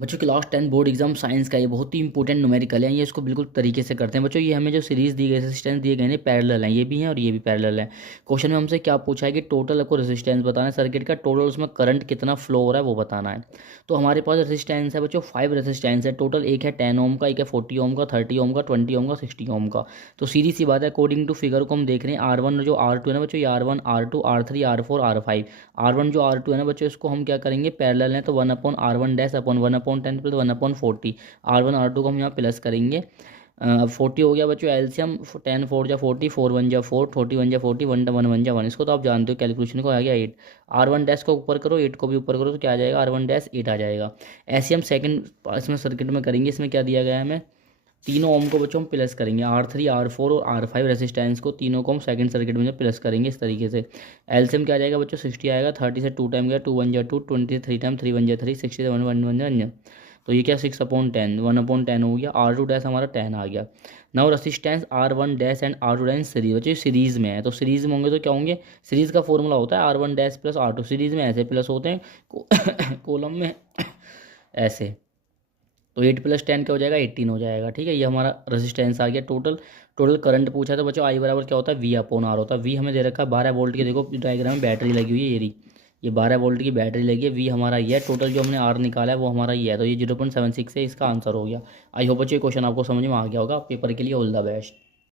बच्चों class 10 board exam science का ये बहुत ही इंपॉर्टेंट न्यूमेरिकल है, ये इसको बिल्कुल तरीके से करते हैं बच्चों। ये हमें जो सीरीज दी गई रेजिस्टेंस दिए गए हैं पैरेलल हैं, ये भी हैं और ये भी पैरेलल है। क्वेश्चन में हमसे क्या पूछा है कि टोटल आपको रेजिस्टेंस बताना है सर्किट का, टोटल उसमें करंट कितना फ्लो हो रहा है वो बताना है। तो हमारे पास रेजिस्टेंस है बच्चों 5 रेजिस्टेंस है टोटल, एक है 10 ओम का, एक है 40 ओम का, 30 ओम का, 20 ओम का, 60 ओम का। तो सीधी सी बात है, अकॉर्डिंग टू फिगर को हम देख रहे हैं R1 जो R2 है ना बच्चों, ये R1 R2 R3 R4 R5। R1 जो R2 है ना बच्चों, इसको हम क्या करेंगे पैरेलल है तो 1/R1 dash upon 1/10 plus 1/40। R1 R2 को हम यहाँ प्लस करेंगे। अब 40 हो गया बच्चों एलसीएम, 10 4 जा 40, 4 1 जा 4, 40 1 जा 40, 1 1 1 जा 1। इसको तो आप जानते हो कैलकुलेशन को, आ गया 8। R1 डैश को ऊपर करो, 8 को भी ऊपर करो तो क्या आ जाएगा, R1 डैश 8 आ जाएगा। ऐसे हम सेकंड इसमें सर्किट में करेंगे। इसमें क्या दिया गया है हमें, तीनों ओम को बच्चों हम प्लस करेंगे, R3 R4 और R5 रेसिस्टेंस को तीनों को हम सेकंड सर्किट में जो प्लस करेंगे इस तरीके से। एलसीएम क्या आ जाएगा बच्चों 60 आएगा, 30 से 2 टाइम गया, 2 1 जा 2, 20 से 3 टाइम, 3 1 जा 3, 60 से 1 1 1 जा 1। तो ये क्या 6/10, 1/10 हो गया। R2 डैश हमारा 10 आ गया। Now resistance R1 dash and R2 dash series, बच्चों सीरीज में है तो सीरीज में होंगे तो क्या होंगे, सीरीज का फॉर्मूला होता है R1 dash plus R2, series में ऐसे प्लस होते हैं कॉलम में ऐसे। तो 8 + 10 क्या हो जाएगा, 18 हो जाएगा। ठीक है, ये हमारा रेजिस्टेंस आ गया। टोटल टोटल करंट पूछा है तो बच्चों आई बराबर क्या होता है, V/R होता है। V हमें दे रखा है 12 वोल्ट की, देखो डायग्राम में बैटरी लगी हुई है ये रही, ये 12 वोल्ट की बैटरी लगी है। V हमारा ये है, टोटल जो हमने R निकाला है वो हमारा ये है, तो ये 0.76 है, इसका आंसर हो गया। आई होप बच्चों ये क्वेश्चन आपको समझ में आ गया होगा। पेपर के लिए ऑल द बेस्ट।